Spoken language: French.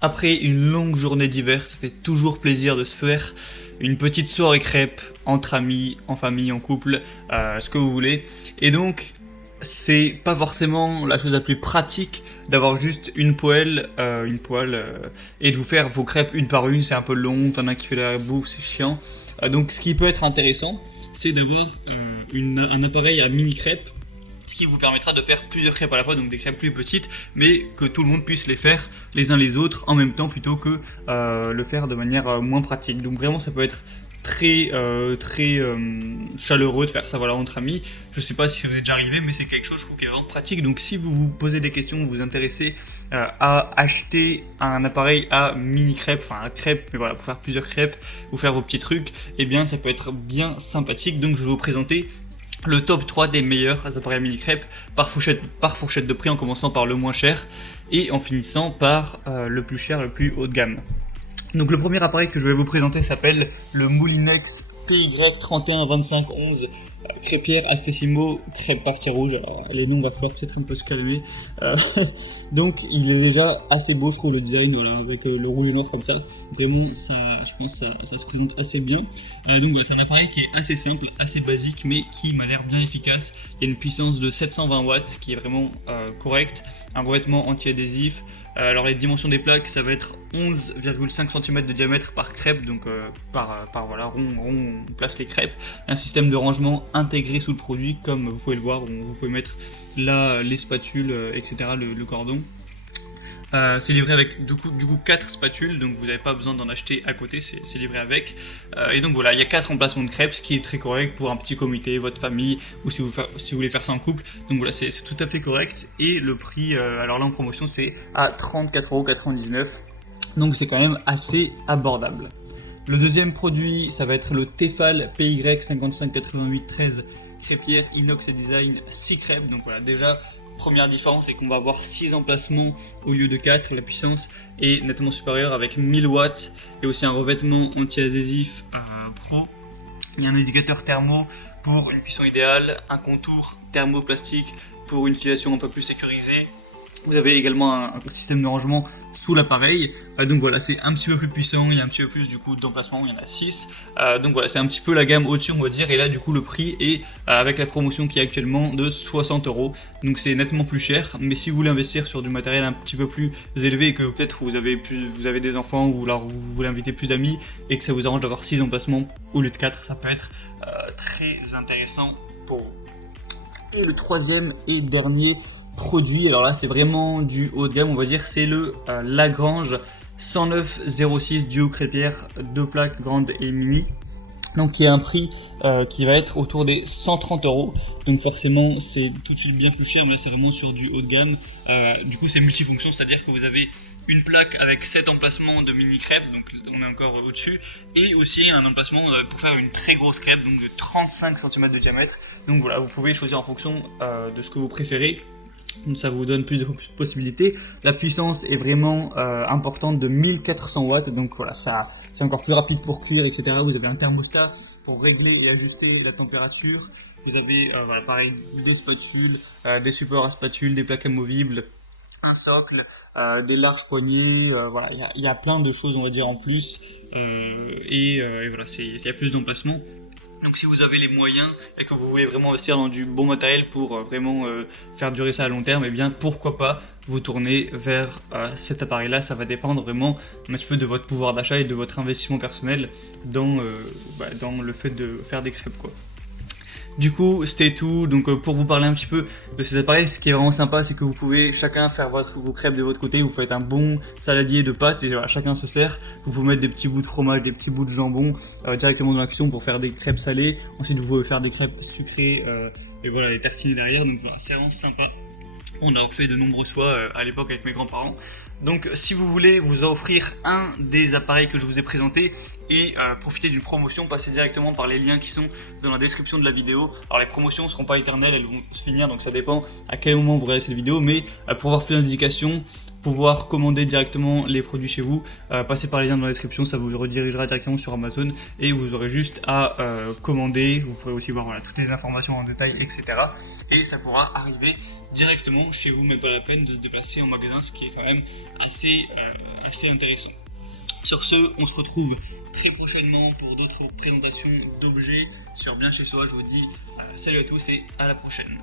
Après une longue journée d'hiver, ça fait toujours plaisir de se faire une petite soirée crêpes entre amis, en famille, en couple, ce que vous voulez. Et donc, c'est pas forcément la chose la plus pratique d'avoir juste une poêle, et de vous faire vos crêpes une par une. C'est un peu long, t'en as qui fait la bouffe, c'est chiant. Donc, ce qui peut être intéressant, c'est d'avoir un appareil à mini crêpes, ce qui vous permettra de faire plusieurs crêpes à la fois, donc des crêpes plus petites, mais que tout le monde puisse les faire les uns les autres en même temps plutôt que le faire de manière moins pratique. Donc vraiment ça peut être très chaleureux de faire ça voilà entre amis. Je sais pas si ça vous est déjà arrivé, mais c'est quelque chose je trouve qui est vraiment pratique. Donc si vous vous posez des questions, vous vous intéressez à acheter un appareil à mini crêpes, enfin à crêpes, mais voilà, pour faire plusieurs crêpes, vous faire vos petits trucs, et bien ça peut être bien sympathique. Donc je vais vous présenter le top 3 des meilleurs appareils mini crêpes par fourchette de prix, en commençant par le moins cher et en finissant par le plus cher, le plus haut de gamme. Donc le premier appareil que je vais vous présenter s'appelle le Moulinex PY312511 crêpière Accessimo crêpe partie rouge. Alors les noms va falloir peut-être un peu se calmer. Donc il est déjà assez beau, je trouve, le design, voilà, avec le rouge et noir comme ça. Vraiment ça, je pense que ça se présente assez bien. Donc voilà, c'est un appareil qui est assez simple, assez basique, mais qui m'a l'air bien efficace. Il y a une puissance de 720 watts qui est vraiment correcte, un revêtement anti-adhésif. Alors les dimensions des plaques, ça va être 11,5 cm de diamètre par crêpe, donc par voilà, rond on place les crêpes. Un système de rangement intégré sous le produit, comme vous pouvez le voir, où vous pouvez mettre là les spatules, etc., le cordon. C'est livré avec du coup 4 spatules, donc vous n'avez pas besoin d'en acheter à côté, c'est livré avec. Et donc voilà, il y a 4 emplacements de crêpes, ce qui est très correct pour un petit comité, votre famille, ou si vous voulez faire ça en couple. Donc voilà, c'est tout à fait correct. Et le prix, alors là en promotion, c'est à 34,99€, donc c'est quand même assez abordable. Le deuxième produit, ça va être le Tefal PY558813 crêpière inox et design 6 crêpes. Donc voilà, déjà première différence, c'est qu'on va avoir 6 emplacements au lieu de 4. La puissance est nettement supérieure avec 1000 watts et aussi un revêtement anti-adhésif pro. Il y a un indicateur thermo pour une cuisson idéale, un contour thermoplastique pour une utilisation un peu plus sécurisée. Vous avez également un système de rangement sous l'appareil, donc voilà, c'est un petit peu plus puissant, il y a un petit peu plus du coup d'emplacement, il y en a 6, donc voilà, c'est un petit peu la gamme au-dessus on va dire, et là du coup le prix est avec la promotion qui est actuellement de 60€, donc c'est nettement plus cher. Mais si vous voulez investir sur du matériel un petit peu plus élevé et que peut-être vous avez des enfants ou alors vous voulez inviter plus d'amis et que ça vous arrange d'avoir 6 emplacements au lieu de 4, ça peut être très intéressant pour vous. Et le troisième et dernier produit, alors là c'est vraiment du haut de gamme on va dire, c'est le Lagrange 10906 duo crêpière, 2 plaques grandes et mini, donc qui a un prix qui va être autour des 130€, donc forcément c'est tout de suite bien plus cher, mais là c'est vraiment sur du haut de gamme. Du coup c'est multifonction, c'est à dire que vous avez une plaque avec 7 emplacements de mini crêpes, donc on est encore au-dessus, et aussi un emplacement pour faire une très grosse crêpe, donc de 35 cm de diamètre. Donc voilà, vous pouvez choisir en fonction de ce que vous préférez. Donc ça vous donne plus de possibilités. La puissance est vraiment importante, de 1400 watts, donc voilà, ça c'est encore plus rapide pour cuire, etc. Vous avez un thermostat pour régler et ajuster la température. Vous avez voilà, pareil, des spatules, des supports à spatules, des plaques amovibles, un socle, des larges poignées, voilà, il y a plein de choses on va dire en plus, et voilà, il y a plus d'emplacements. Donc si vous avez les moyens et que vous voulez vraiment investir dans du bon matériel pour vraiment faire durer ça à long terme, et bien pourquoi pas vous tourner vers cet appareil là. Ça va dépendre vraiment un petit peu de votre pouvoir d'achat et de votre investissement personnel dans le fait de faire des crêpes quoi. Du coup, c'était tout. Donc pour vous parler un petit peu de ces appareils, ce qui est vraiment sympa, c'est que vous pouvez chacun faire vos crêpes de votre côté. Vous faites un bon saladier de pâtes et voilà, chacun se sert. Vous pouvez mettre des petits bouts de fromage, des petits bouts de jambon directement dans l'action pour faire des crêpes salées. Ensuite, vous pouvez faire des crêpes sucrées et voilà, les tartiner derrière. Donc voilà, c'est vraiment sympa. On a refait de nombreuses fois à l'époque avec mes grands-parents. Donc si vous voulez vous offrir un des appareils que je vous ai présenté et profiter d'une promotion, passez directement par les liens qui sont dans la description de la vidéo. Alors les promotions ne seront pas éternelles, elles vont se finir, donc ça dépend à quel moment vous regardez cette vidéo, mais pour avoir plus d'indications, pouvoir commander directement les produits chez vous, passez par les liens dans la description, ça vous redirigera directement sur Amazon et vous aurez juste à commander. Vous pourrez aussi voir voilà, toutes les informations en détail, etc. Et ça pourra arriver directement chez vous, mais pas la peine de se déplacer en magasin, ce qui est quand même assez intéressant. Sur ce, on se retrouve très prochainement pour d'autres présentations d'objets sur Bien Chez Soi. Je vous dis salut à tous et à la prochaine.